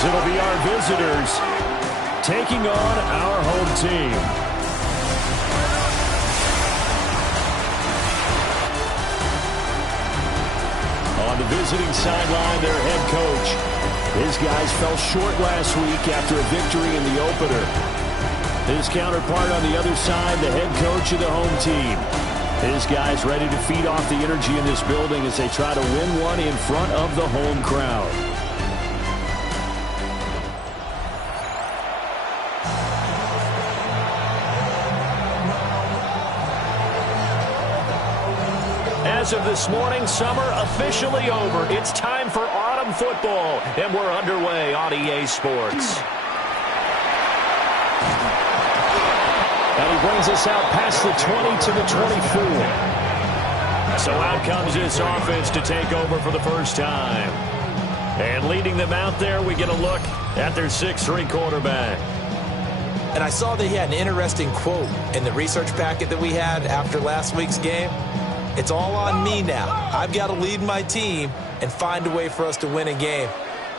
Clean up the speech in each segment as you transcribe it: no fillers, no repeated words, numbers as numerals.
as it'll be our visitors taking on our home team. On the visiting sideline, their head coach. His guys fell short last week after a victory in the opener. His counterpart on the other side, the head coach of the home team. His guys ready to feed off the energy in this building as they try to win one in front of the home crowd. As of this morning, summer officially over. It's time for autumn football, and we're underway on EA Sports. And he brings us out past the 20 to the 24. So out comes this offense to take over for the first time. And leading them out there, we get a look at their 6'3" quarterback. And I saw that he had an interesting quote in the research packet that we had after last week's game. It's all on me now. I've got to lead my team and find a way for us to win a game.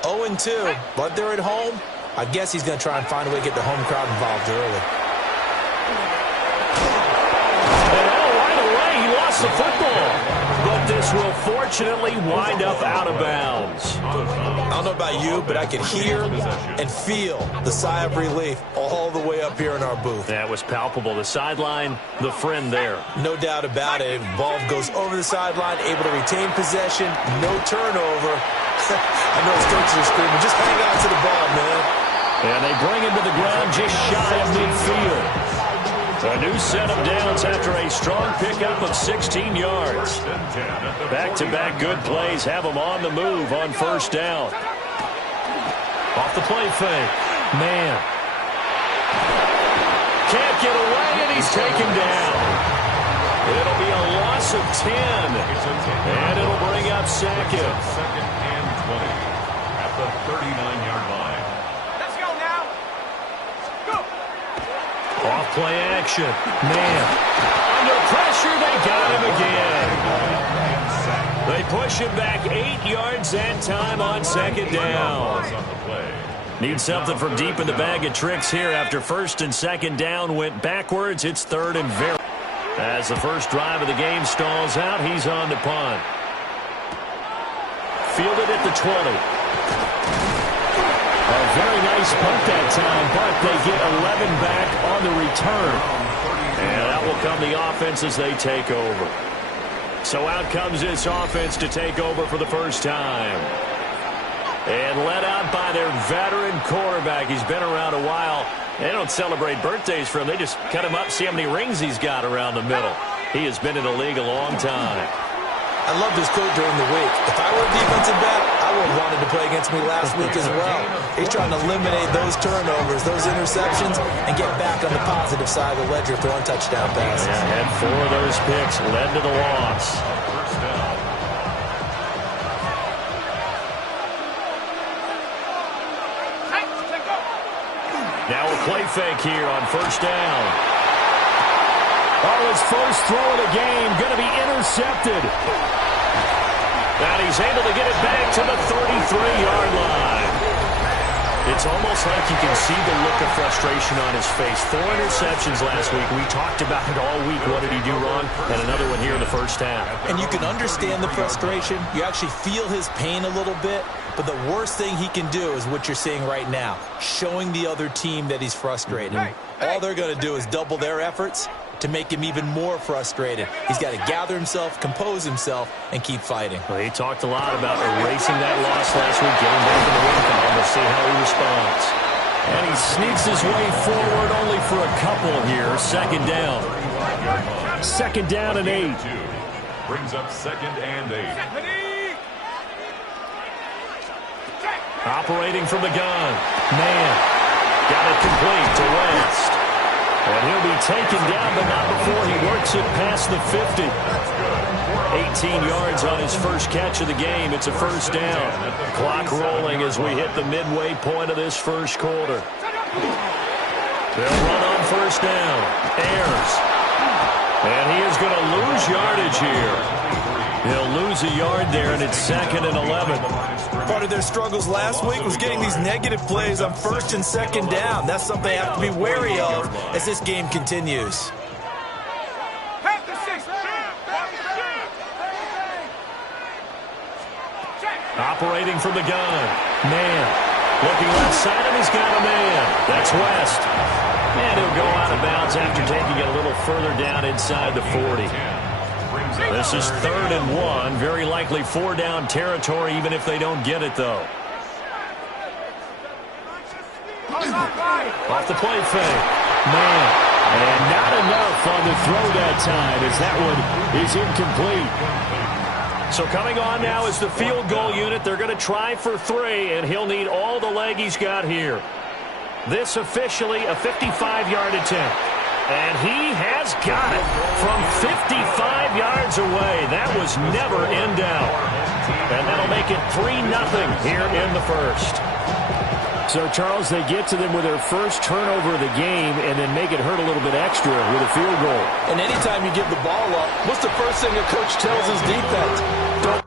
0-2, but they're at home. I guess he's going to try and find a way to get the home crowd involved early. The football, but this will fortunately wind up out of bounds. I don't know about you, but I could hear and feel the sigh of relief all the way up here in our booth. That was palpable. The sideline, the friend there. No doubt about it. Ball goes over the sideline, able to retain possession, no turnover. I know his coaches are screaming, just hang on to the ball, man. And they bring him to the ground just shy of midfield. A new set of downs after a strong pickup of 16 yards. Back-to-back good plays have him on the move on first down. Off the play fake. Man. Can't get away, and he's taken down. It'll be a loss of 10. And it'll bring up Sackett. Second and 20 at the 39-yard line. Off play action. Man. Under pressure, they got him again. They push him back 8 yards that time on second down. Need something from deep in the bag of tricks here after first and second down went backwards. It's third and very. As the first drive of the game stalls out, he's on to punt. Fielded at the 20. A very nice punt that time, but they get 11 back on the return. And that will come the offense as they take over. So out comes this offense to take over for the first time. And led out by their veteran quarterback. He's been around a while. They don't celebrate birthdays for him. They just cut him up, see how many rings he's got around the middle. He has been in the league a long time. I loved his quote during the week. If I were a defensive back, I would have wanted to play against me last week as well. He's trying to eliminate those turnovers, those interceptions, and get back on the positive side of the ledger throwing touchdown passes. Yeah, and 4 of those picks led to the loss. Now a play fake here on first down. Oh, his first throw of the game going to be intercepted. And he's able to get it back to the 33-yard line. It's almost like you can see the look of frustration on his face. 4 interceptions last week. We talked about it all week. What did he do wrong? And another one here in the first half. And you can understand the frustration. You actually feel his pain a little bit. But the worst thing he can do is what you're seeing right now, showing the other team that he's frustrated. All they're going to do is double their efforts to make him even more frustrated. He's got to gather himself, compose himself, and keep fighting. Well, he talked a lot about erasing that loss last week, getting back in the win column. We'll see how he responds. And he sneaks his way forward only for a couple here. Second down. Second down and 8. Brings up second and 8. Operating from the gun. Man. Got it complete to West. And he'll be taken down, but not before he works it past the 50. 18 yards on his first catch of the game. It's a first down. Clock rolling as we hit the midway point of this first quarter. They'll run on first down. Ayers. And he is going to lose yardage here. He'll lose a yard there, and it's second and 11. Part of their struggles last week was getting these negative plays on first and second down. That's something they have to be wary of as this game continues. Operating from the gun. Man. Looking left side, and he's got a man. That's West. And he'll go out of bounds after taking it a little further down inside the 40. This is 3rd and 1. Very likely 4-down territory, even if they don't get it, though. Off the play fake. Man. And not enough on the throw that time, as that one is incomplete. So coming on now is the field goal unit. They're going to try for 3, and he'll need all the leg he's got here. This officially a 55-yard attempt. And he has got it from 55 yards away. That was never in doubt. And that'll make it 3-0 here in the first. So, Charles, they get to them with their first turnover of the game and then make it hurt a little bit extra with a field goal. And anytime you give the ball up, what's the first thing a coach tells his defense? Don't.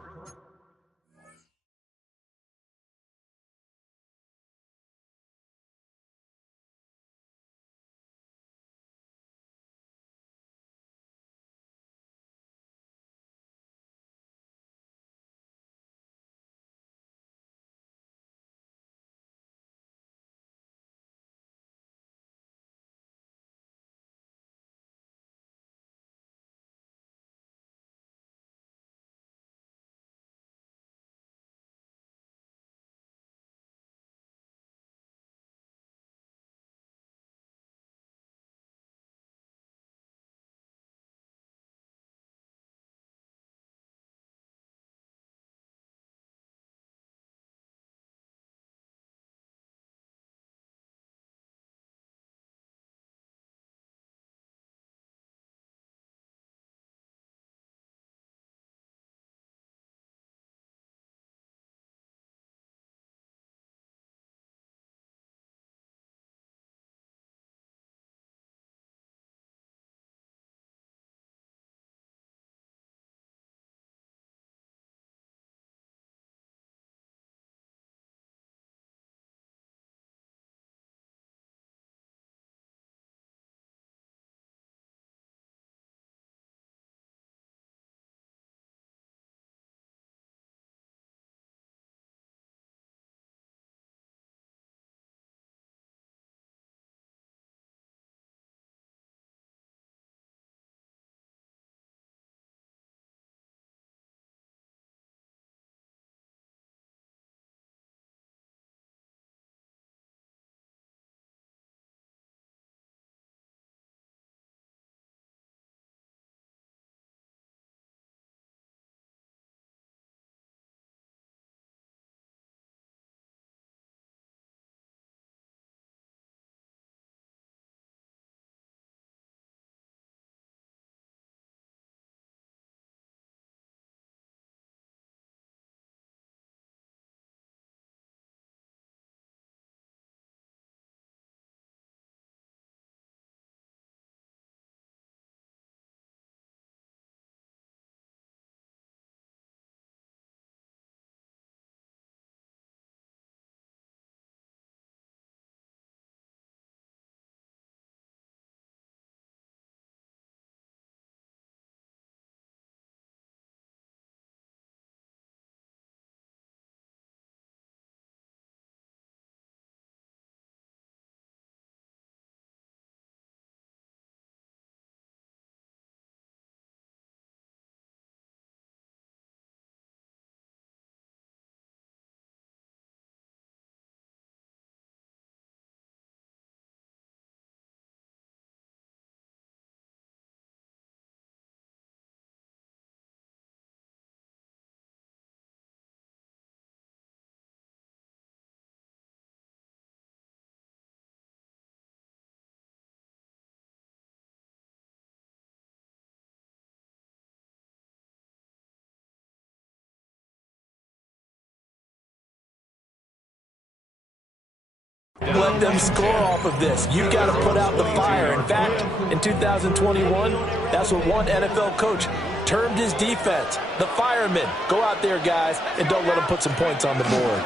Let them score off of this. You've got to put out the fire. In fact, in 2021, that's what one NFL coach termed his defense, the firemen. Go out there, guys, and don't let them put some points on the board.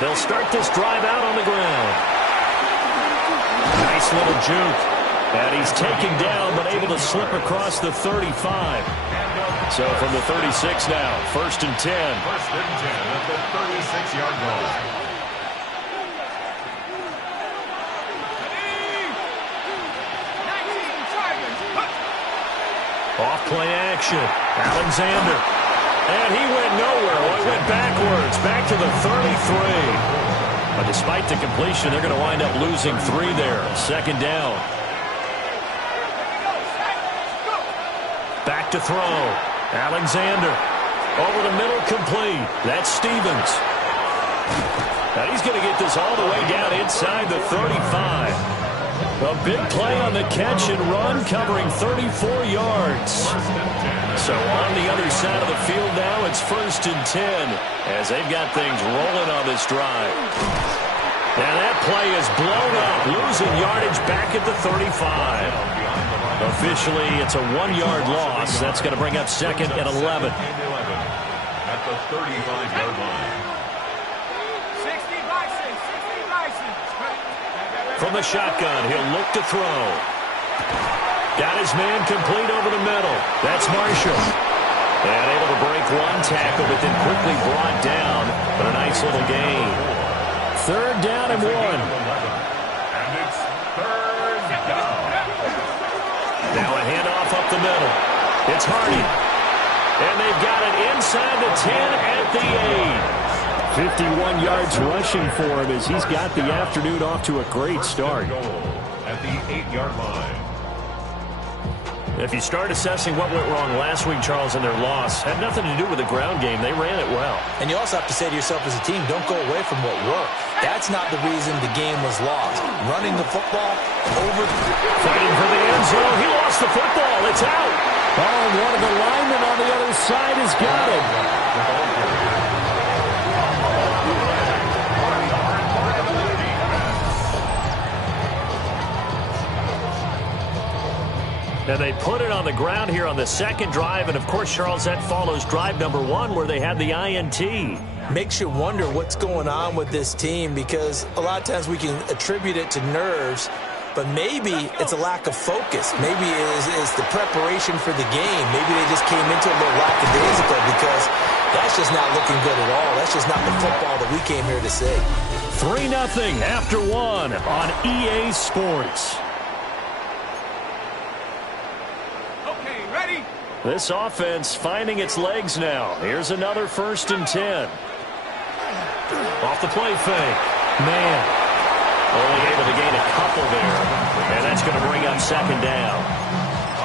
They'll start this drive out on the ground. Nice little juke. And he's taken down, but able to slip across the 35. So from the 36 now, 1st and 10. 1st and 10 at the 36-yard line. Off play action. Alexander. And he went nowhere. Well, he went backwards. Back to the 33. But despite the completion, they're going to wind up losing 3 there. 2nd down. Back to throw. Alexander. Over the middle, complete. That's Stevens. Now he's going to get this all the way down inside the 35. A big play on the catch and run, covering 34 yards. So on the other side of the field now, it's 1st and 10 as they've got things rolling on this drive. And that play is blown up, losing yardage back at the 35. Officially, it's a 1-yard loss. That's going to bring up 2nd and 11. At the 35-yard line. From the shotgun, he'll look to throw. Got his man complete over the middle. That's Marshall. And able to break 1 tackle, but then quickly brought down. But a nice little gain. 3rd down and 1. And it's 3rd down. Now a handoff up the middle. It's Hardy. And they've got it inside the 10 at the 8. 51 yards rushing for him as he's got the afternoon off to a great start. At the 8-yard line. If you start assessing what went wrong last week, Charles, in their loss, had nothing to do with the ground game. They ran it well. And you also have to say to yourself as a team, don't go away from what worked. That's not the reason the game was lost. Running the football over. Fighting for the end zone. He lost the football. It's out. Oh, one of the linemen on the other side has got it. And they put it on the ground here on the 2nd drive. And, of course, Charles, that follows drive number 1 where they had the INT. Makes you wonder what's going on with this team because a lot of times we can attribute it to nerves, but maybe it's a lack of focus. Maybe it's the preparation for the game. Maybe they just came into it a little lackadaisical because that's just not looking good at all. That's just not the football that we came here to see. 3-0 after 1 on EA Sports. This offense finding its legs now. Here's another 1st and 10. Off the play fake. Man. Only able to gain a couple there. And that's going to bring up 2nd down.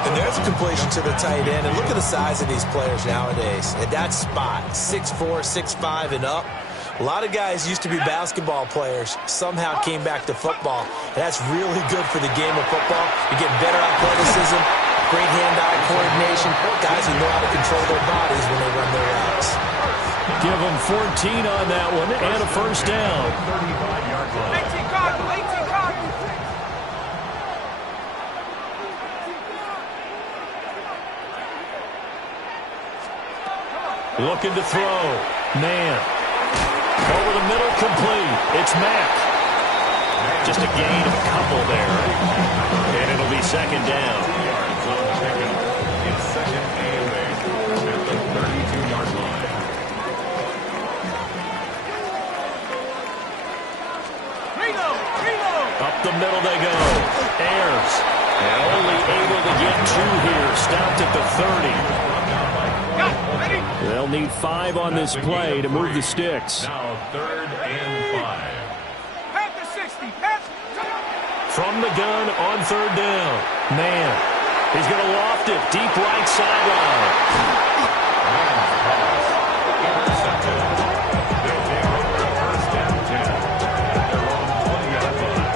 And there's a completion to the tight end. And look at the size of these players nowadays. At that spot, 6'4", 6'5", and up. A lot of guys used to be basketball players, somehow came back to football. And that's really good for the game of football. You're getting better athleticism. Great hand-eye coordination. Guys who know how to control their bodies when they run their routes. Give them 14 on that one and a 1st down. 35-yard line. Looking to throw. Man. Over the middle, complete. It's Mack. Just a gain of a couple there. And it'll be 2nd down. It's 2nd and 8 at the 32-yard line. Up the middle they go. Ayers. And only able to get 2 here. Stopped at the 30. They'll need 5 on this play to move the sticks. Now 3rd and 5. From the gun on 3rd down. Man. He's going to loft it. Deep right sideline. Intercepted. They'll take over 1st and 10 at their own 20-yard line.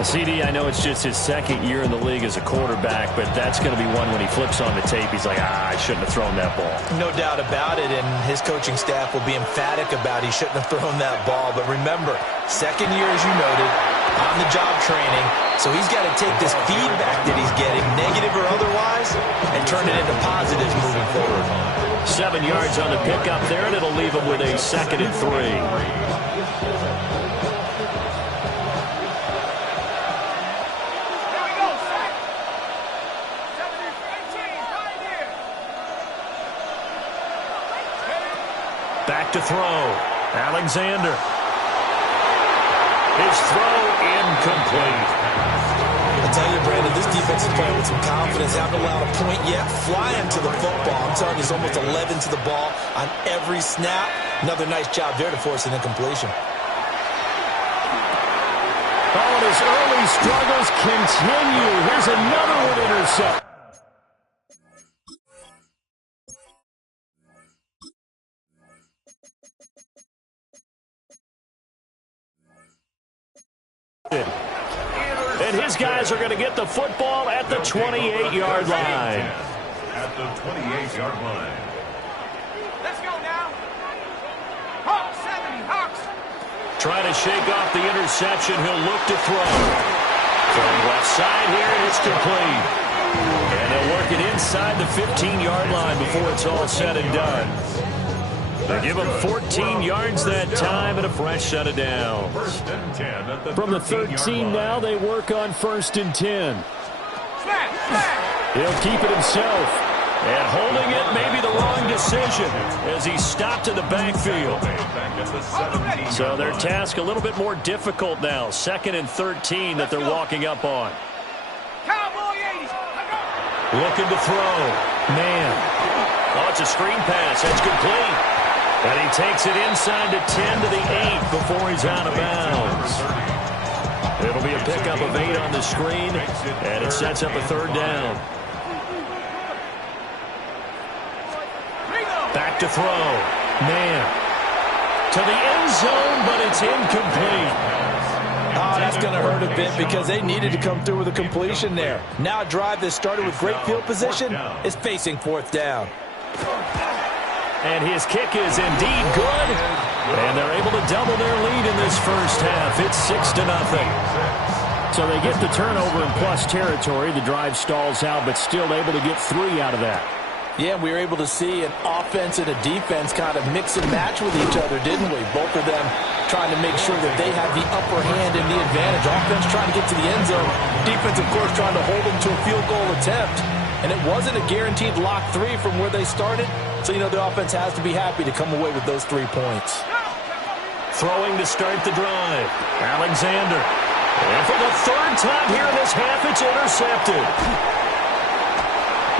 A CDI I know it's just his second year in the league as a quarterback, but that's going to be one when he flips on the tape, he's like, I shouldn't have thrown that ball. No doubt about it, and his coaching staff will be emphatic about he shouldn't have thrown that ball. But remember, second year, as you noted, on-the-job training, so he's got to take this feedback that he's getting, negative or otherwise, and turn it into positives moving forward. 7 yards on the pickup there, and it'll leave him with a 2nd and 3. Back to throw. Alexander. His throw incomplete. I tell you, Brandon, this defense is playing with some confidence. Haven't allowed a point yet. Flying to the football. I'm telling you, it's almost 11 to the ball on every snap. Another nice job there to force an incompletion. Oh, and his early struggles continue. Here's another one intercepted. And his guys are going to get the football at the 28-yard line. At the 28-yard line. Let's go now. Hawks, 70, Hawks. Trying to shake off the interception. He'll look to throw. Throwing left side here, and it's complete. And he'll work it inside the 15-yard line before it's all said and done. They give him 14 yards that time and a fresh set of downs. From the 13 now, they work on 1st and 10. He'll keep it himself. And holding it may be the wrong decision as he stopped in the backfield. So their task a little bit more difficult now. 2nd and 13 that they're walking up on. Looking to throw. Man. Oh, it's a screen pass. That's complete. And he takes it inside the 10 to the 8 before he's out of bounds. It'll be a pickup of 8 on the screen, and it sets up a 3rd down. Back to throw. Man. To the end zone, but it's incomplete. Oh, that's going to hurt a bit because they needed to come through with a completion there. Now a drive that started with great field position is facing 4th down. And his kick is indeed good. And they're able to double their lead in this first half. It's 6-0. So they get the turnover in plus territory. The drive stalls out, but still able to get 3 out of that. Yeah, we were able to see an offense and a defense kind of mix and match with each other, didn't we? Both of them trying to make sure that they have the upper hand and the advantage. Offense trying to get to the end zone. Defense, of course, trying to hold them to a field goal attempt. And it wasn't a guaranteed lock 3 from where they started. So, you know, the offense has to be happy to come away with those 3 points. Throwing to start the drive. Alexander. And for the 3rd time here in this half, it's intercepted.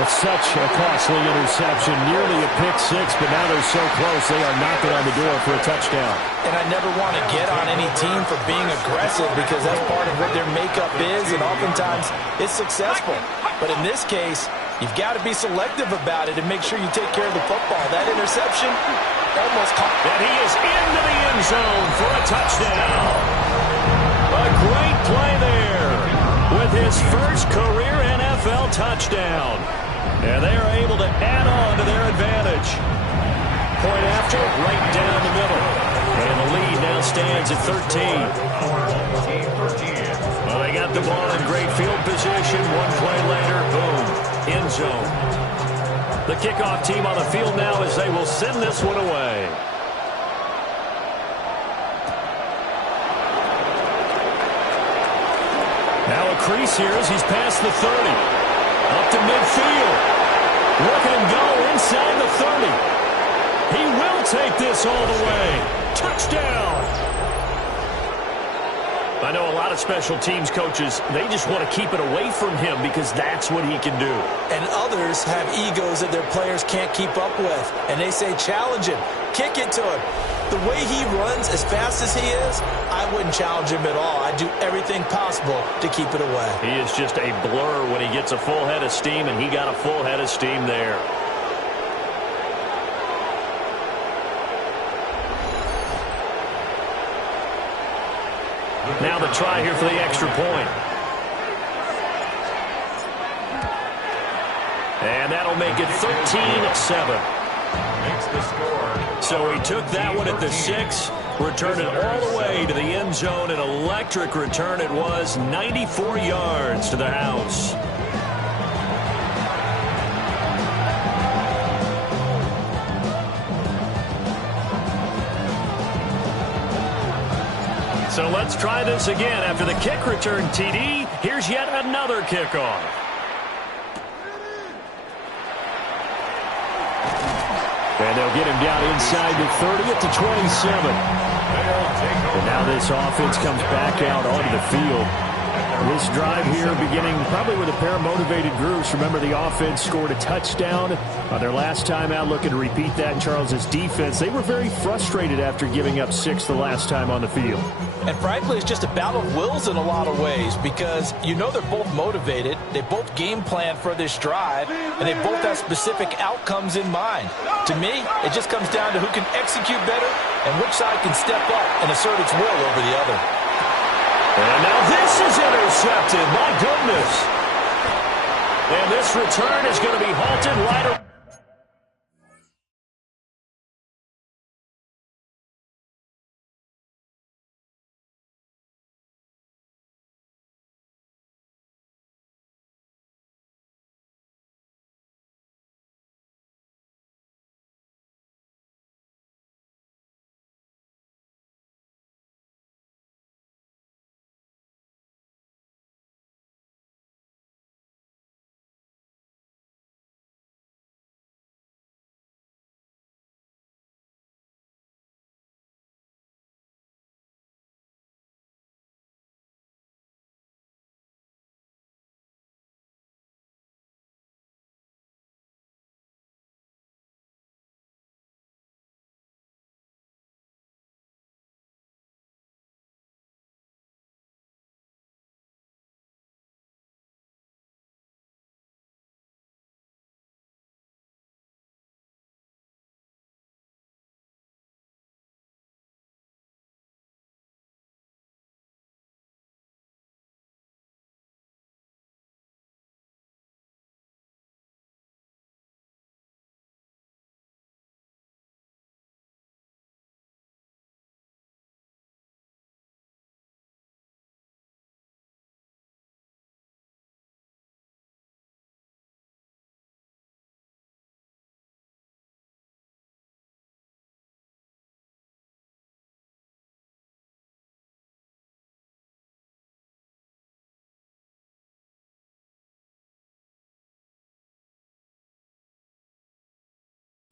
It's such a costly interception. Nearly a pick-6, but now they're so close, they are knocking on the door for a touchdown. And I never want to get on any team for being aggressive because that's part of what their makeup is, and oftentimes it's successful. But in this case, you've got to be selective about it and make sure you take care of the football. That interception almost caught. And he is into the end zone for a touchdown. A great play there with his first career NFL touchdown. And they are able to add on to their advantage. Point after, right down the middle. And the lead now stands at 13. Well, they got the ball in great field position. One play later, boom, end zone. The kickoff team on the field now as they will send this one away. Now a crease here as he's past the 30. Up to midfield. Look at him go inside the 30. He will take this all the way. Touchdown. I know a lot of special teams coaches, they just want to keep it away from him because that's what he can do. And others have egos that their players can't keep up with. And they say, challenge him. Kick it to him. The way he runs as fast as he is, I wouldn't challenge him at all. I'd do everything possible to keep it away. He is just a blur when he gets a full head of steam, and he got a full head of steam there. Now the try here for the extra point. And that'll make it 13-7. Makes the score. So he took that one at the 6, returned it all the way to the end zone. An electric return it was, 94 yards to the house. So let's try this again. After the kick return TD, here's yet another kickoff. And they'll get him down inside the 30 at the 27. And now this offense comes back out onto the field. This drive here beginning probably with a pair of motivated groups. Remember, the offense scored a touchdown on their last time out. Looking to repeat that in Charles's defense. They were very frustrated after giving up 6 the last time on the field. And frankly, it's just a battle of wills in a lot of ways because you know they're both motivated. They both game plan for this drive, and they both have specific outcomes in mind. To me, it just comes down to who can execute better and which side can step up and assert its will over the other. And now this is intercepted. My goodness. And this return is going to be halted right around.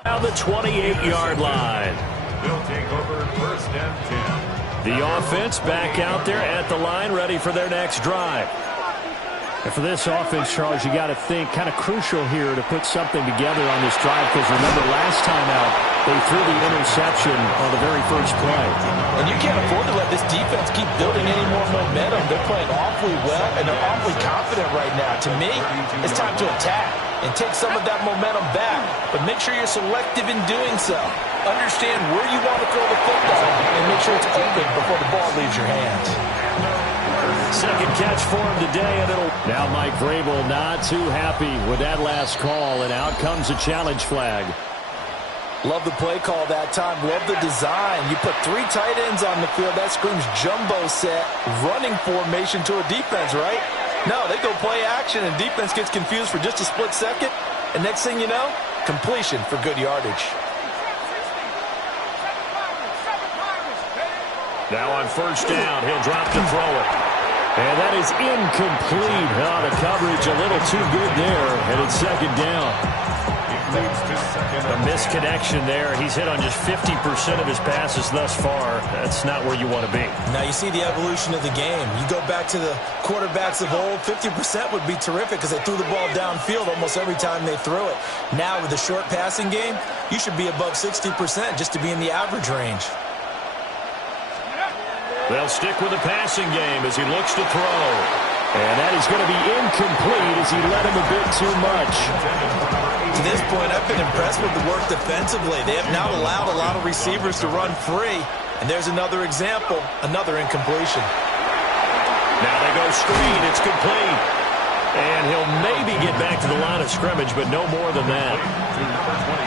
Down the 28-yard line. They'll take over first and 10. The offense back out there at the line, ready for their next drive. And for this offense, Charles, you got to think kind of crucial here to put something together on this drive because remember last time out, they threw the interception on the very first play. And you can't afford to let this defense keep building any more momentum. They're playing awfully well, and they're awfully confident right now. To me, it's time to attack and take some of that momentum back. But make sure you're selective in doing so. Understand where you want to throw the football and make sure it's open before the ball leaves your hands. Second catch for him today, and it'll... Now Mike Vrabel not too happy with that last call, and out comes a challenge flag. Love the play call that time. Love the design. You put 3 tight ends on the field. That screams jumbo set, running formation to a defense, right? No, they go play action, and defense gets confused for just a split second. And next thing you know, completion for good yardage. Now on first down, he'll drop to throw it. And that is incomplete. Oh, the coverage a little too good there, and it's second down. A misconnection there. He's hit on just 50% of his passes thus far. That's not where you want to be. Now you see the evolution of the game. You go back to the quarterbacks of old, 50% would be terrific because they threw the ball downfield almost every time they threw it. Now with the short passing game, you should be above 60% just to be in the average range. They'll stick with the passing game as he looks to throw. And that is going to be incomplete as he led him a bit too much. To this point, I've been impressed with the work defensively. They have now allowed a lot of receivers to run free. And there's another example, another incompletion. Now they go screen. It's complete. And he'll maybe get back to the line of scrimmage, but no more than that.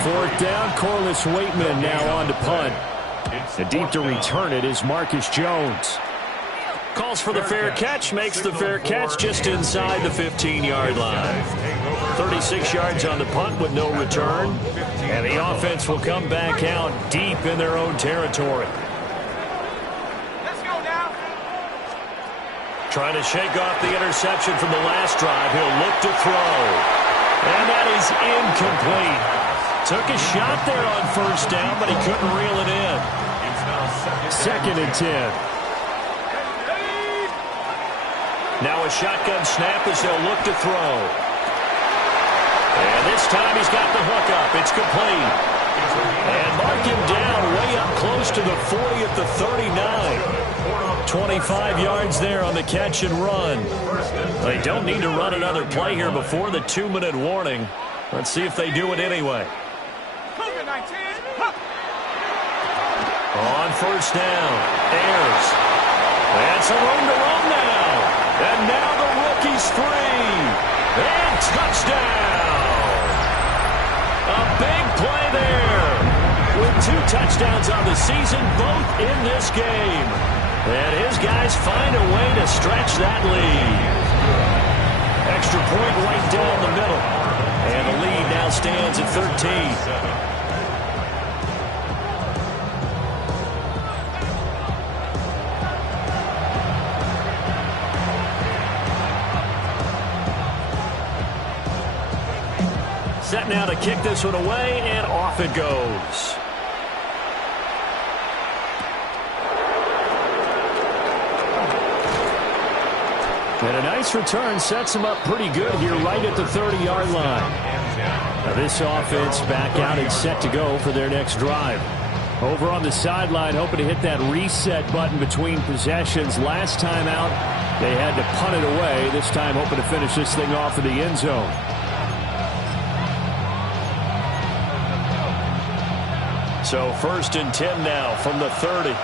Fourth down, Corliss Waitman now on to punt. And deep to return it is Marcus Jones. Calls for the fair catch, makes the fair catch just inside the 15-yard line. 36 yards on the punt with no return. And the offense will come back out deep in their own territory. Let's go now. Trying to shake off the interception from the last drive. He'll look to throw. And that is incomplete. Took a shot there on first down, but he couldn't reel it in. Second and 10. Now a shotgun snap as they'll look to throw. And this time he's got the hook up. It's complete. And mark him down way up close to the 40 at the 39. 25 yards there on the catch and run. They don't need to run another play here before the 2-minute warning. Let's see if they do it anyway. On first down, Ayers. And some room to run now. And now the rookie's free. And touchdown. A big play there. With 2 touchdowns on the season, both in this game. And his guys find a way to stretch that lead. Extra point right down the middle. And the lead now stands at 13. Set now to kick this one away, and off it goes. And a nice return sets him up pretty good here right at the 30-yard line. Now this offense back out and set to go for their next drive. Over on the sideline, hoping to hit that reset button between possessions. Last time out, they had to punt it away. This time hoping to finish this thing off in the end zone. So first and 10 now from the 30.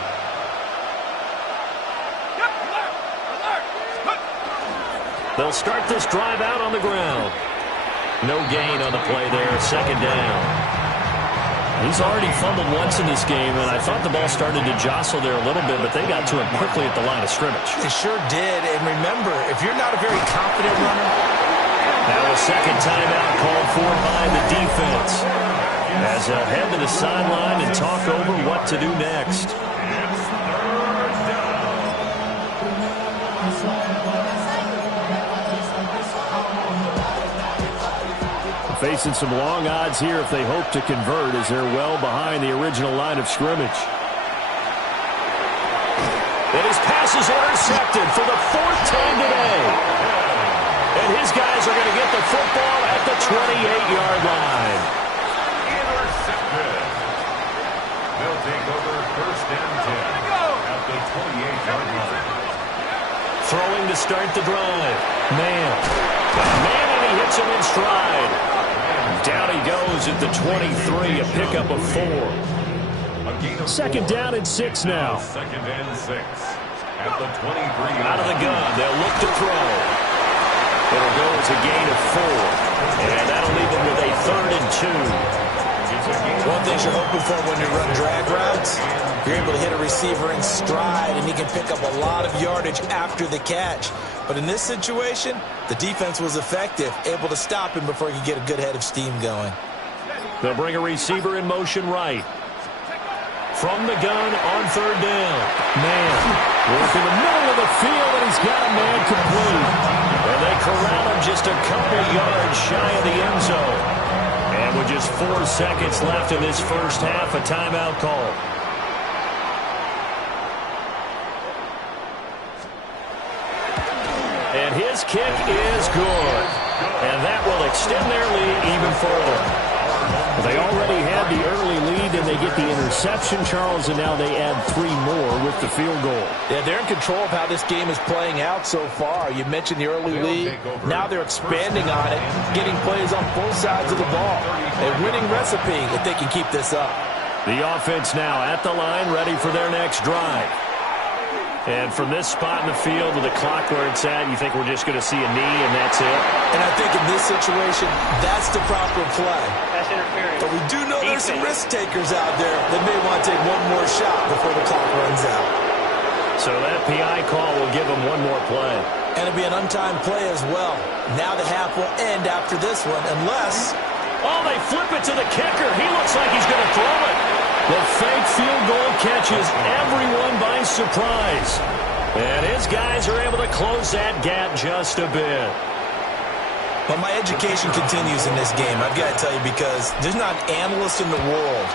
They'll start this drive out on the ground. No gain on the play there, second down. He's already fumbled once in this game, and I thought the ball started to jostle there a little bit, but they got to him quickly at the line of scrimmage. They sure did, and remember, if you're not a very confident runner. Now a second timeout called for by the defense. As they'll head to the sideline and talk over what to do next. Facing some long odds here if they hope to convert, as they're well behind the original line of scrimmage. And his pass is intercepted for the 4th time today. And his guys are going to get the football at the 28-yard line. Intercepted. They'll take over first and 10 at the 28-yard line. Throwing to start the drive. Man, and he hits him in stride. Down he goes at the 23, a pickup of 4. Second down and 6 now. Second and 6 at the 23. Out of the gun, they'll look to throw. It'll go as a gain of 4. And that'll leave them with a 3rd and 2. One thing you're hoping for when you run drag routes, you're able to hit a receiver in stride, and he can pick up a lot of yardage after the catch. But in this situation, the defense was effective, able to stop him before he could get a good head of steam going. They'll bring a receiver in motion right. From the gun on 3rd down. Man, work in the middle of the field, and he's got a man complete. And they corral him just a couple yards shy of the end zone. And with just 4 seconds left in this first half, a timeout call. And his kick is good. And that will extend their lead even further. They already had the early lead, and they get the interception, Charles, and now they add 3 more with the field goal. Yeah, they're in control of how this game is playing out so far. You mentioned the early lead. Now they're expanding on it, getting plays on both sides of the ball. A winning recipe if they can keep this up. The offense now at the line, ready for their next drive. And from this spot in the field with the clock where it's at, you think we're just going to see a knee and that's it? And I think in this situation, that's the proper play. That's interference. But we do know there's some risk takers out there that may want to take one more shot before the clock runs out. So that PI call will give them one more play. And it'll be an untimed play as well. Now the half will end after this one, unless... Oh, they flip it to the kicker. He looks like he's going to throw it. The fake field goal catches everyone by surprise. And his guys are able to close that gap just a bit. But my education continues in this game, I've got to tell you, because there's not an analyst in the world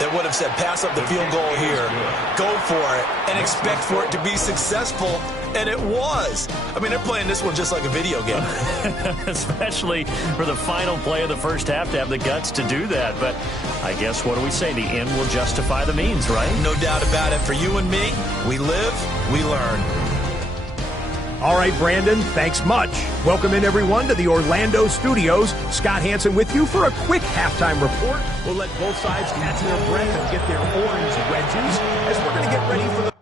that would have said pass up the field goal here, go for it, and expect for it to be successful. And it was. I mean, they're playing this one just like a video game. Especially for the final play of the first half to have the guts to do that. But I guess, what do we say? The end will justify the means, right? No doubt about it. For you and me, we live, we learn. All right, Brandon, thanks much. Welcome in, everyone, to the Orlando studios. Scott Hansen with you for a quick halftime report. We'll let both sides catch their breath and get their orange wedges as we're going to get ready for the...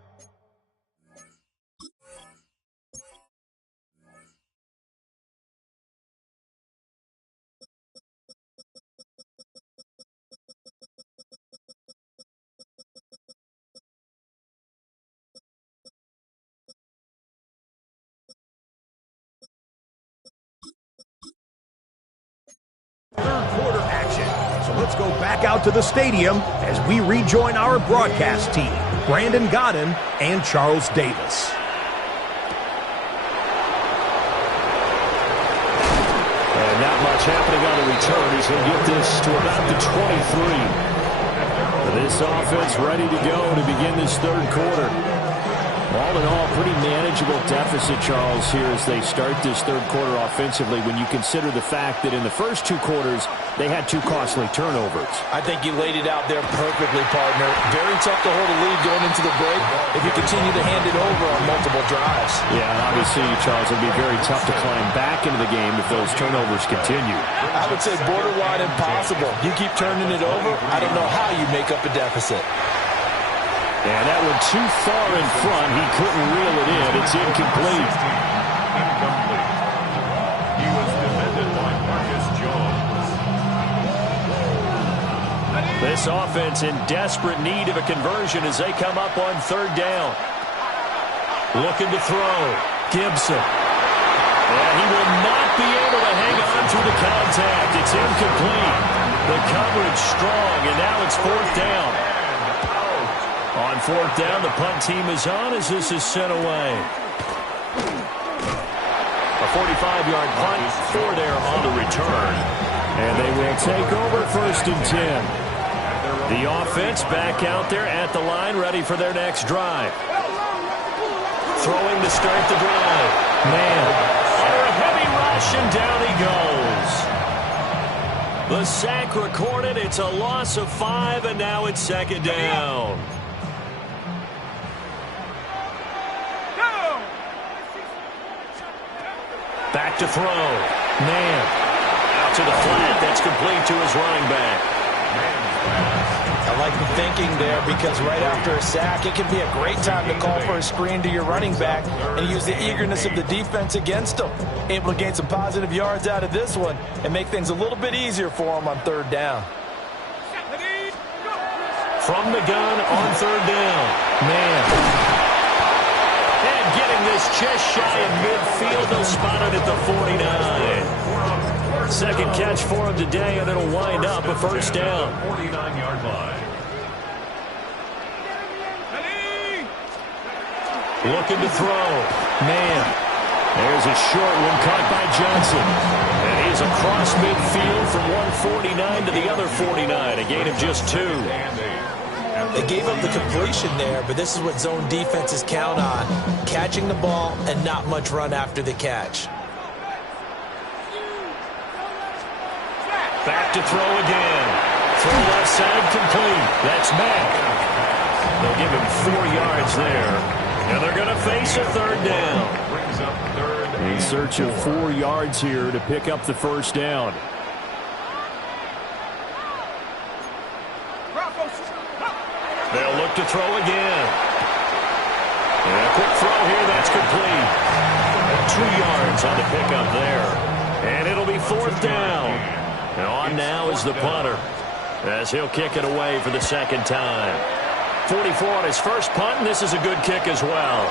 third quarter action. So let's go back out to the stadium as we rejoin our broadcast team, Brandon Godden and Charles Davis. And not much happening on the return. He's going to get this to about the 23. This offense ready to go to begin this third quarter. All in all, pretty manageable deficit, Charles, here as they start this third quarter offensively when you consider the fact that in the first two quarters, they had two costly turnovers. I think you laid it out there perfectly, partner. Very tough to hold a lead going into the break if you continue to hand it over on multiple drives. Yeah, and obviously, Charles, it'll be very tough to climb back into the game if those turnovers continue. I would say borderline impossible. You keep turning it over, I don't know how you make up a deficit. And that one too far in front. He couldn't reel it in. It's incomplete. Incomplete. He was defended by Marcus Jones. This offense in desperate need of a conversion as they come up on third down. Looking to throw. Gibson. And he will not be able to hang on through the contact. It's incomplete. The coverage strong, and now it's fourth down. On fourth down, the punt team is on as this is sent away. A 45-yard punt for there on the return. And they will take over first and 10. The offense back out there at the line, ready for their next drive. Throwing to start the drive. Man, under a heavy rush, and down he goes. The sack recorded. It's a loss of 5, and now it's second down. Back to throw. Man. Out to the flat. That's complete to his running back. I like the thinking there because right after a sack, it can be a great time to call for a screen to your running back and use the eagerness of the defense against him. Able to gain some positive yards out of this one and make things a little bit easier for him on third down. From the gun on third down. Man. Getting this just shy of midfield. They'll spot it at the 49. Second catch for him today, and it'll wind up a first down. 49-yard line. Looking to throw. Man. There's a short one caught by Johnson. And he's across midfield from 149 to the other 49. A gain of just 2. They gave up the completion there, but this is what zone defenses count on. Catching the ball and not much run after the catch. Back to throw again. Throw left side complete. That's Mack. They'll give him 4 yards there. And they're going to face a third down. Brings up third. In search of 4 yards here to pick up the first down. They'll look to throw again. And a quick throw here, that's complete. 2 yards on the pickup there. And it'll be 4th down. And on now is the punter, as he'll kick it away for the second time. 44 on his first punt, and this is a good kick as well.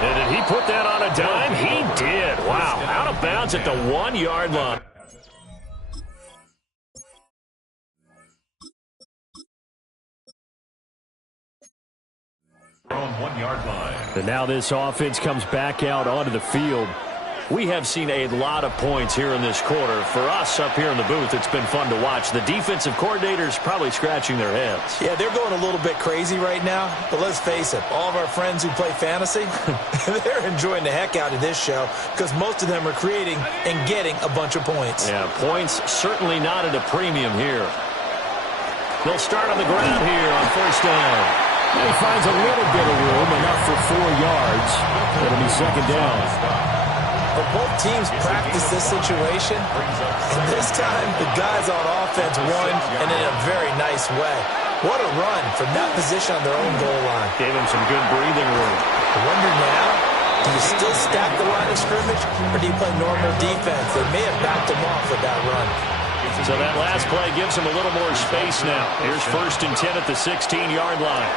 And did he put that on a dime? He did. Wow, out of bounds at the 1-yard line. From 1-yard line. And now this offense comes back out onto the field. We have seen a lot of points here in this quarter. For us up here in the booth, it's been fun to watch. The defensive coordinators probably scratching their heads. Yeah, they're going a little bit crazy right now, but let's face it, all of our friends who play fantasy, they're enjoying the heck out of this show because most of them are creating and getting a bunch of points. Yeah, points certainly not at a premium here. They'll start on the ground here on 1st down. He finds a little bit of room, enough for 4 yards. It'll be 2nd down. But both teams practice this situation, and this time the guys on offense won, and in a very nice way. What a run from that position on their own goal line. Gave him some good breathing room. I wonder now, do you still stack the line of scrimmage, or do you play normal defense? They may have backed him off with that run. So that last play gives him a little more space now. Here's 1st and 10 at the 16-yard line.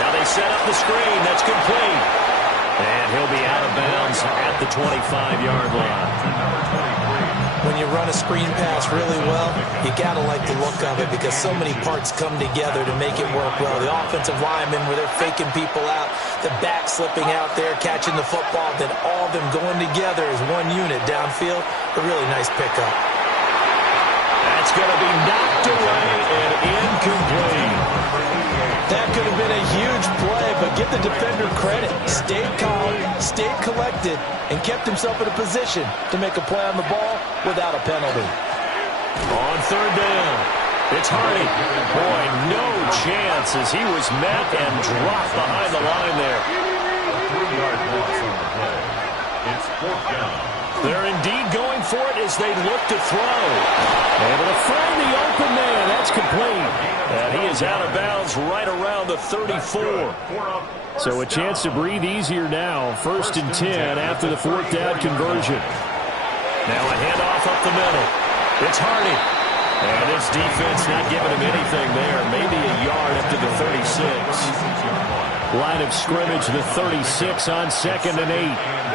Now they set up the screen. That's complete. And he'll be out of bounds at the 25-yard line. When you run a screen pass really well, you got to like the look of it because so many parts come together to make it work well. The offensive linemen where they're faking people out, the back slipping out there, catching the football, then all of them going together as one unit downfield. A really nice pickup. That's going to be knocked away and incomplete. That could have been a huge play, but give the defender credit. Stayed calm, stayed collected, and kept himself in a position to make a play on the ball without a penalty. On 3rd down, it's Hardy. Boy, no chance as he was met and dropped behind the line there. A 3-yard loss on the play. It's 4th down. They're indeed going for it as they look to throw. Able to find the open man. That's complete. And he is out of bounds right around the 34. So a chance to breathe easier now. 1st and 10 after the 4th down conversion. Now a handoff up the middle. It's Hardy. And his defense not giving him anything there. Maybe a yard up to the 36. Line of scrimmage, the 36 on 2nd and 8.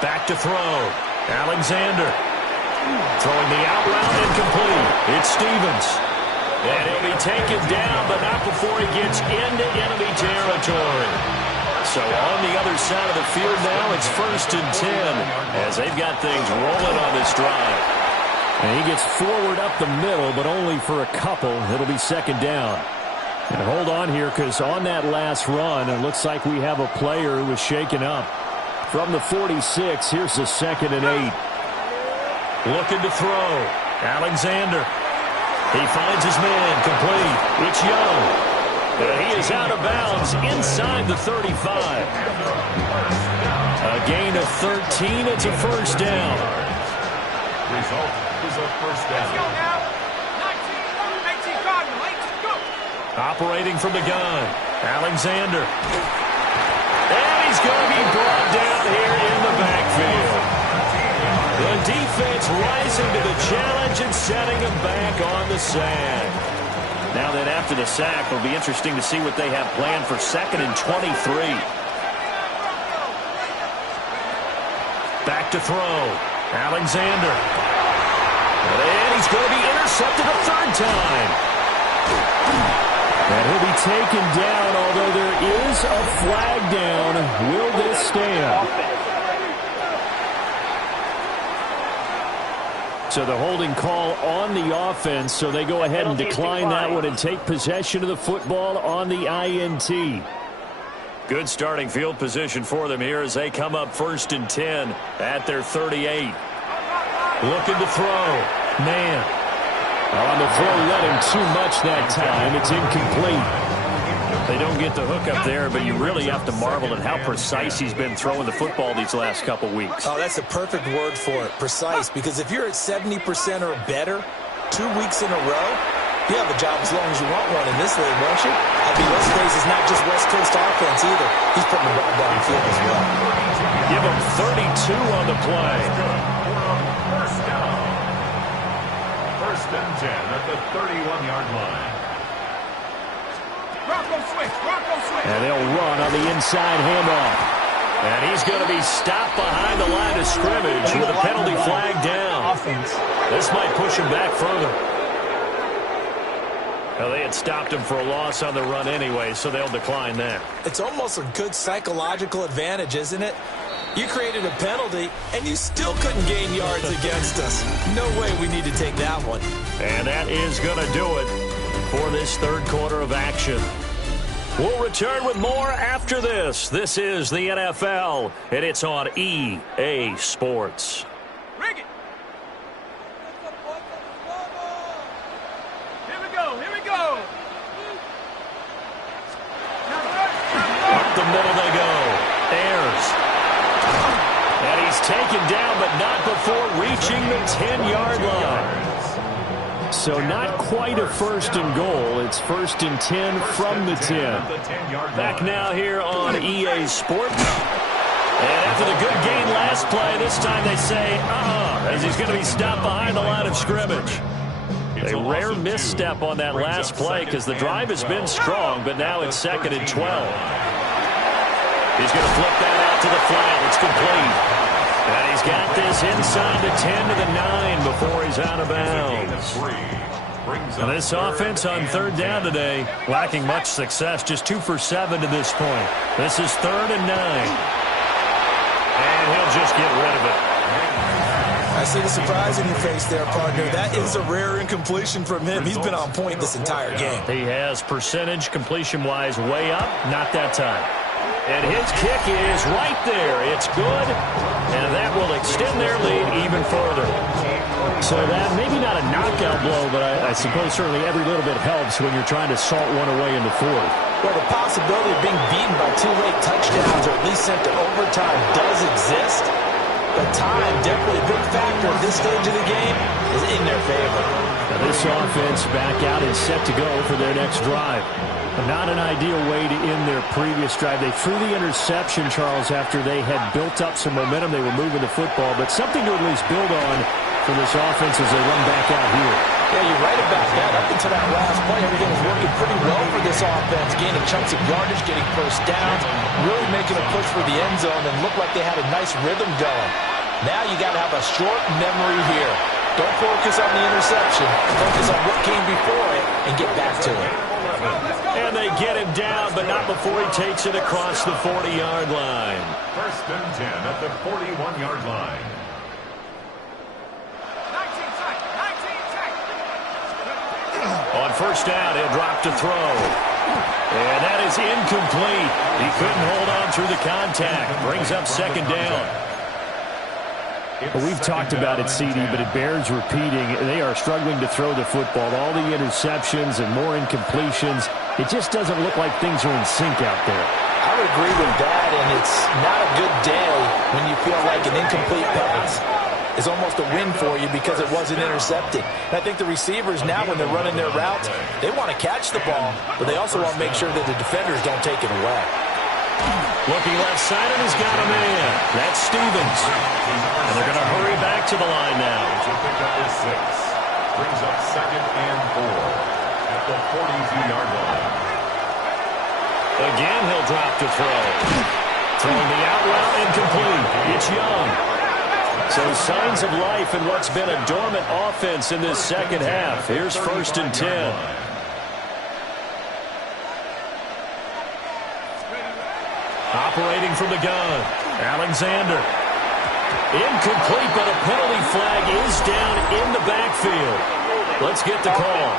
Back to throw. Alexander. Throwing the out route incomplete. It's Stevens. And he'll be taken down, but not before he gets into enemy territory. So on the other side of the field now, it's 1st and 10 as they've got things rolling on this drive. And he gets forward up the middle, but only for a couple. It'll be 2nd down. And hold on here, because on that last run, it looks like we have a player who was shaken up. From the 46, here's the 2nd and 8. Looking to throw. Alexander. He finds his man. Complete. It's Young. And he is out of bounds inside the 35. A gain of 13. It's a 1st down. Result is a 1st down. Let's go now. 19, 18 Cardinal. 18, go. Operating from the gun. Alexander. And he's going to be brought down here in the backfield. The defense rising to the challenge and setting him back on the sack. Now that after the sack, it'll be interesting to see what they have planned for 2nd and 23. Back to throw. Alexander. And he's going to be intercepted a 3rd time. And he'll be taken down, although there is a flag down. Will this stand? So the holding call on the offense, so they go ahead and decline that one and take possession of the football on the INT. Good starting field position for them here as they come up 1st and 10 at their 38. Looking to throw. Man. On the throw, let him too much that time. It's incomplete. They don't get the hook up there, but you really have to marvel at how precise he's been throwing the football these last couple weeks. Oh, that's a perfect word for it, precise, because if you're at 70% or better 2 weeks in a row, you have a job as long as you want one in this league, won't you? I mean, let's face it's not just West Coast offense either. He's putting the ball downfield as well. Give him 32 on the play. First down. First and 10 at the 31-yard line. Bronco switch. Bronco switch. And they'll run on the inside handoff. And he's going to be stopped behind the line of scrimmage with a penalty flag down. This might push him back further. Well, they had stopped him for a loss on the run anyway, so they'll decline that. It's almost a good psychological advantage, isn't it? You created a penalty, and you still couldn't gain yards against us. No way we need to take that one. And that is going to do it for this third quarter of action. We'll return with more after this. This is the NFL, and it's on EA Sports. Ring it. Here we go. Here we go. Up the middle they go. Ayers. And he's taken down, but not before reaching the 10-yard line. So not quite a first and goal. It's first and 10 from the 10. Back now here on EA Sports. And after the good gain last play, this time they say, as he's going to be stopped behind the line of scrimmage. A rare misstep on that last play because the drive has been strong, but now it's second and 12. He's going to flip that out to the flat. It's complete. And he's got this inside the 10 to the 9 before he's out of bounds. And this offense on third down today, lacking much success, just 2 for 7 to this point. This is third and 9. And he'll just get rid of it. I see the surprise in your face there, partner. That is a rare incompletion from him. He's been on point this entire game. He has percentage completion-wise way up, not that time. And his kick is right there. It's good, and that will extend their lead even further. So that, maybe not a knockout blow, but I suppose certainly every little bit helps when you're trying to salt one away in the fourth. Well, the possibility of being beaten by 2 late touchdowns or at least sent to overtime does exist, but time, definitely a big factor at this stage of the game, is in their favor. Now this offense back out and set to go for their next drive. Not an ideal way to end their previous drive. They threw the interception, Charles, after they had built up some momentum. They were moving the football, but something to at least build on for this offense as they run back out here. Yeah, you're right about that. Up until that last play, everything was working pretty well for this offense, gaining chunks of yardage, getting first downs, really making a push for the end zone, and looked like they had a nice rhythm going. Now you got to have a short memory here. Don't focus on the interception. Focus on what came before it and get back to it. And they get him down, but not before he takes it across the 40-yard line. First and 10 at the 41-yard line. 19 tight. 19 tight. On first down, he'll drop to throw. And that is incomplete. He couldn't hold on through the contact. Brings up second down. Well, we've talked about it, CD, but it bears repeating. They are struggling to throw the football. All the interceptions and more incompletions. It just doesn't look like things are in sync out there. I would agree with that, and it's not a good day when you feel like an incomplete pass is almost a win for you because it wasn't intercepted. And I think the receivers now, when they're running their routes, they want to catch the ball, but they also want to make sure that the defenders don't take it away. Looking left side, and he's got a man. That's Stevens. And they're going to hurry back to the line now. To pick up his 6. Brings up second and 4 at the 42-yard line. Again, he'll drop to throw. Throwing the out route incomplete. It's Young. So signs of life in what's been a dormant offense in this second half. Here's first and 10. Operating from the gun, Alexander. Incomplete, but a penalty flag is down in the backfield. Let's get the call.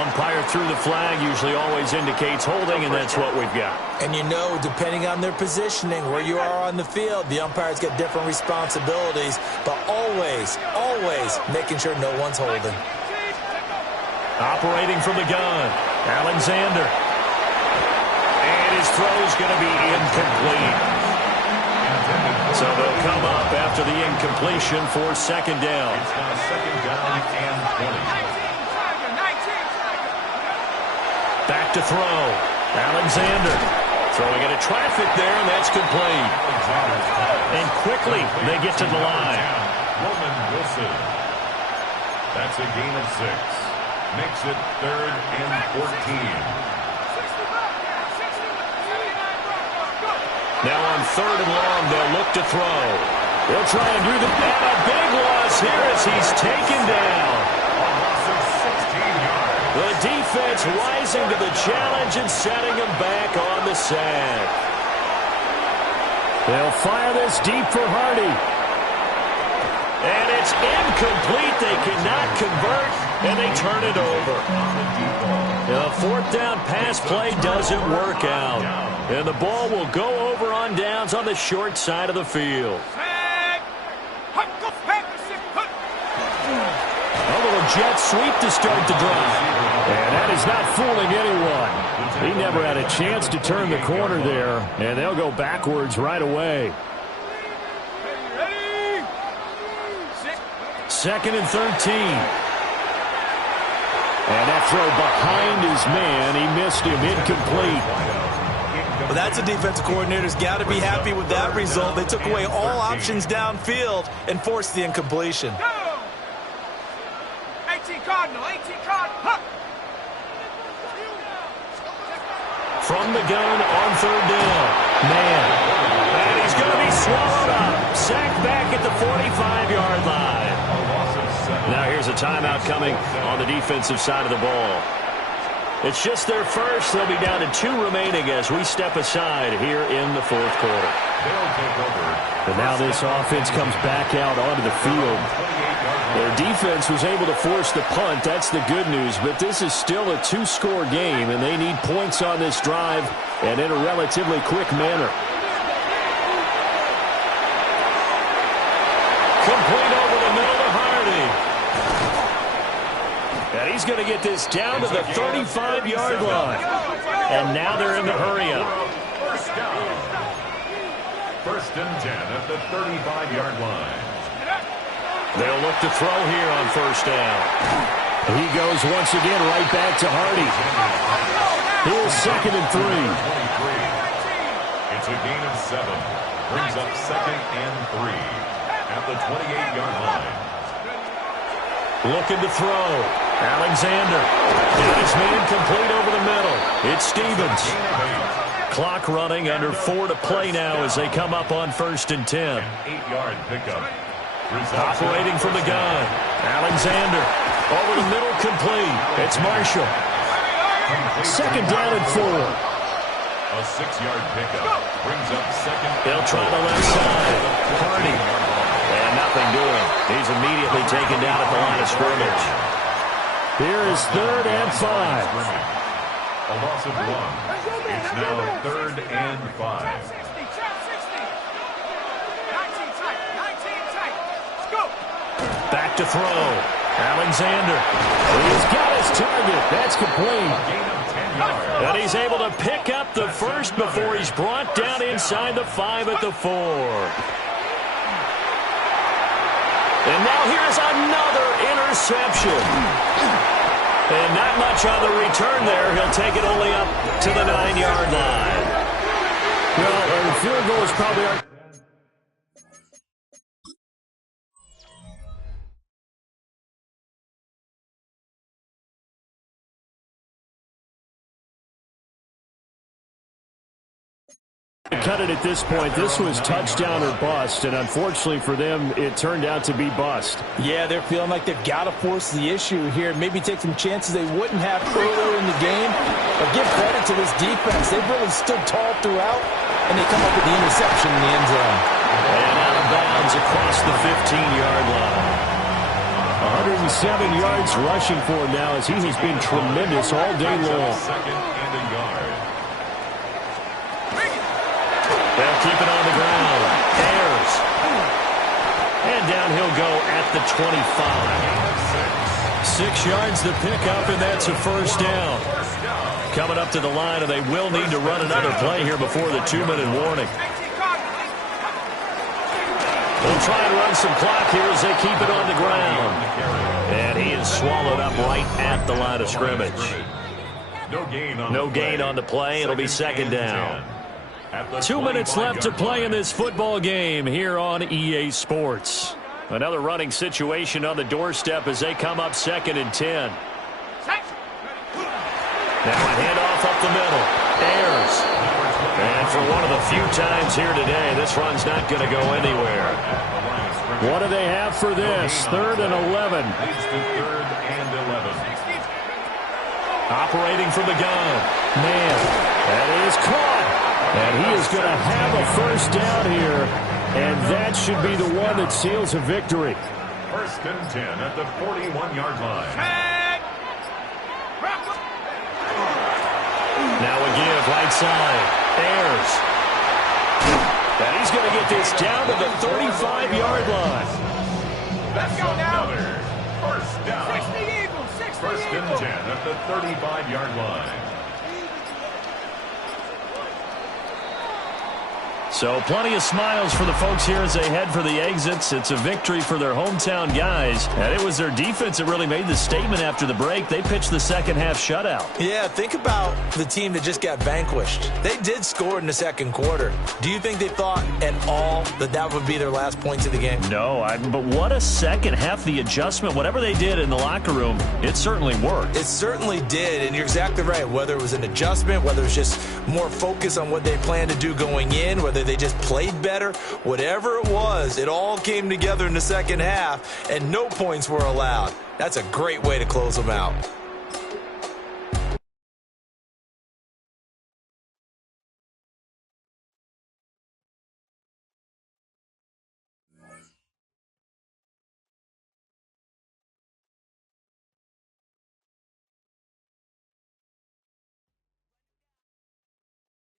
Umpire threw the flag, usually always indicates holding, and that's what we've got. And you know, depending on their positioning, where you are on the field, the umpire's got different responsibilities, but always, always making sure no one's holding. Operating from the gun, Alexander. And his throw's going to be incomplete. So they'll come up after the incompletion for second down. It's now second down and 20. Back to throw. Alexander throwing into traffic there, and that's complete. And quickly they get to the line. Roman Wilson. That's a gain of 6. Makes it third and 14. Now on third and long, they'll look to throw. They'll try and do the and a big loss here as he's taken down. A loss of 16 yards. The defense rising to the challenge and setting him back on the sack. They'll fire this deep for Hardy. And it's incomplete. They cannot convert, and they turn it over. The fourth down pass play doesn't work out. And the ball will go over on downs on the short side of the field. A little jet sweep to start the drive. And that is not fooling anyone. He never had a chance to turn the corner there, and they'll go backwards right away. Second and 13. And that throw behind his man, he missed him, incomplete. Well, that's a defensive coordinator's got to be happy with that result. They took away all options downfield and forced the incompletion. 18 Cardinal, 18 Cardinal. From the gun on third down. Man. And he's going to be swallowed up. Sacked back at the 45-yard line. Now here's a timeout coming on the defensive side of the ball. It's just their first. They'll be down to 2 remaining as we step aside here in the fourth quarter. They'll take over. And now this offense comes back out onto the field. Their defense was able to force the punt. That's the good news. But this is still a 2-score game, and they need points on this drive and in a relatively quick manner. Complete over the middle to Hardy. And he's going to get this down to the 35-yard line. And now they're in the hurry-up. First down. First and 10 at the 35-yard line. They'll look to throw here on first down. He goes once again right back to Hardy. Here's second and 3. It's a gain of 7. Brings up second and 3 at the 28-yard line. Looking to throw. Alexander. And his man complete over the middle. It's Stevens. Clock running under 4 to play now as they come up on first and 10. 8-yard pickup. Operating from the gun. Alexander. Over the middle, complete. It's Marshall. Second down and 4. A 6-yard pickup. Brings up second. They'll try the left side. Hardy. And nothing doing. He's immediately taken down at the line of scrimmage. Here is third and 5. A loss of 1. It's now third and 5. Back to throw. Alexander. He's got his target. That's complete. And he's able to pick up the first before he's brought down inside the 5 at the 4. And now here's another interception. And not much on the return there. He'll take it only up to the 9-yard line. Well, the field goal is probably our... Cut it at this point. This was touchdown or bust, and unfortunately for them, it turned out to be bust. Yeah, they're feeling like they've got to force the issue here, maybe take some chances they wouldn't have earlier in the game. But give credit to this defense. They've really stood tall throughout, and they come up with the interception in the end zone. And out of bounds across the 15-yard line. 107 yards rushing for him now as he has been tremendous all day long. Second and a yard. They'll keep it on the ground. Ayers. And down he'll go at the 25. 6 yards to pick up, and that's a first down. Coming up to the line, and they will need to run another play here before the 2-minute warning. They'll try and run some clock here as they keep it on the ground. And he is swallowed up right at the line of scrimmage. No gain on the play. It'll be second down. 2 minutes left to play in this football game here on EA Sports. Another running situation on the doorstep as they come up 2nd and 10. Now a handoff up the middle. Ayers. And for one of the few times here today, this run's not going to go anywhere. What do they have for this? 3rd and 11. Operating from the gun. Man, that is caught. And he is going to have a first down here. And that should be the one that seals a victory. 1st and 10 at the 41-yard line. Now a give right side. Ayers. And he's going to get this down to the 35-yard line. That's another first down. 60 Eagles, 60 1st and 10 at the 35-yard line. So plenty of smiles for the folks here as they head for the exits. It's a victory for their hometown guys. And it was their defense that really made the statement after the break. They pitched the second-half shutout. Yeah, think about the team that just got vanquished. They did score in the second quarter. Do you think they thought at all that that would be their last points of the game? No, but what a second half. The adjustment, whatever they did in the locker room, it certainly worked. It certainly did, and you're exactly right. Whether it was an adjustment, whether it was just more focus on what they planned to do going in, whether they just played better, whatever it was, it all came together in the second half, and no points were allowed. That's a great way to close them out.